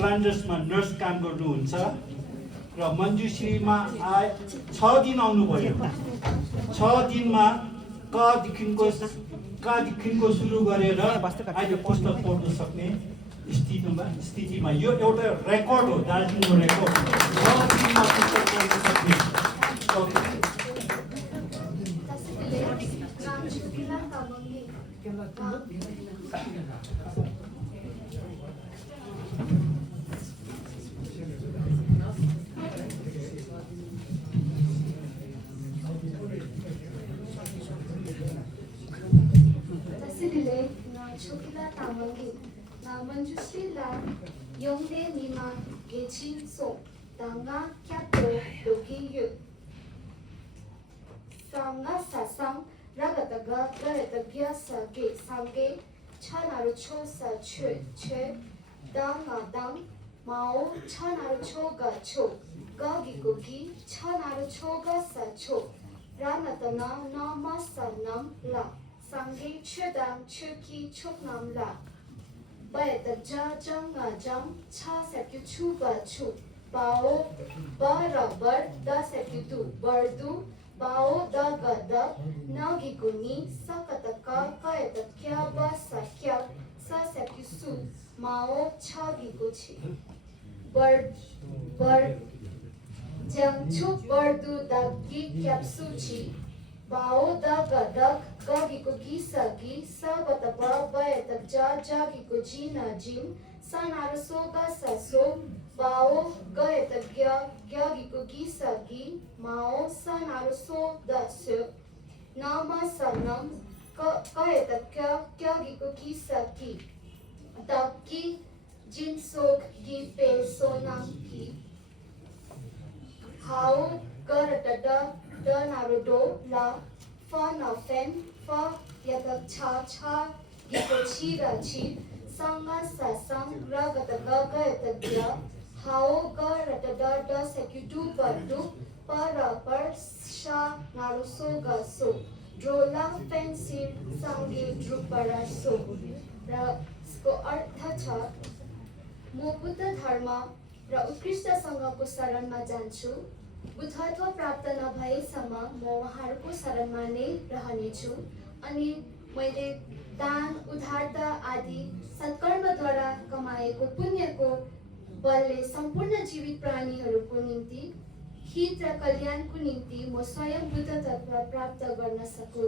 फ्लान्डर्समा nurse काम गर्नुहुन्छ र मञ्जुश्रीमा 6 दिन आउनुभयो। 6 दिनमा कदेखिको सुरु गरेर अहिले पुस्तक पढ्न सक्ने स्थितिमा यो एउटा रेकर्ड हो, दार्जिलिङको रेकर्ड। 6 दिनमा पुस्तक पढ्न सक्ने। Manjusila Yongde Nima Gechin So Danga Kyato Dokiyu Sanga Sasang Ragataga Garetagya Sage Sange Chanarucho Sa Che Danga Dang Mao Chanarucho Ga Cho Gagi Gogi Chanarucho Ga Sa Cho Ranatana Nama Sanam La Sange Chedang Chuki Choknam La By the jang jang cha septu chu ba chu bao barabar da septu tu bardu bao da ga da nagi guni sakataka kayata kya ba sa kya sa septu su mao cha gi guchi bar jang chu bardu da gi kyapsu chi bao da ga da gagi ko gisa gi sa bata ba ba ta ja ja gi ko jina jin sa nar so ga sa so bao ga ta gya gya gi ko gisa gi mao sa nar so da so nama sa nam ka ta kya kya gi ko gisa ki ta ki jin so gi pe so nam ki how ga ta da nar do la fa na fen fa yata cha cha giko chi ra chi sanga sa sang ra ga ta ga ta gya hao ga ra ta da sekyu du par du para par sha naru so ga so drola fen sir sangi dru para so ra sko artha cha म बुद्ध धर्म र उत्कृष्ट सङ्घको शरणमा जान्छु। बुद्धत्व प्राप्त नभएसम्म म उहाँहरूको शरणमा नै रहनेछु अनि मैले दान उदारता आदि सत्कर्मद्वारा कमाएको पुण्यको बलले सम्पूर्ण जीवित प्राणीहरूको निम्ति हित र कल्याणको निम्ति म स्वयं बुद्ध तत्व प्राप्त गर्न सकु।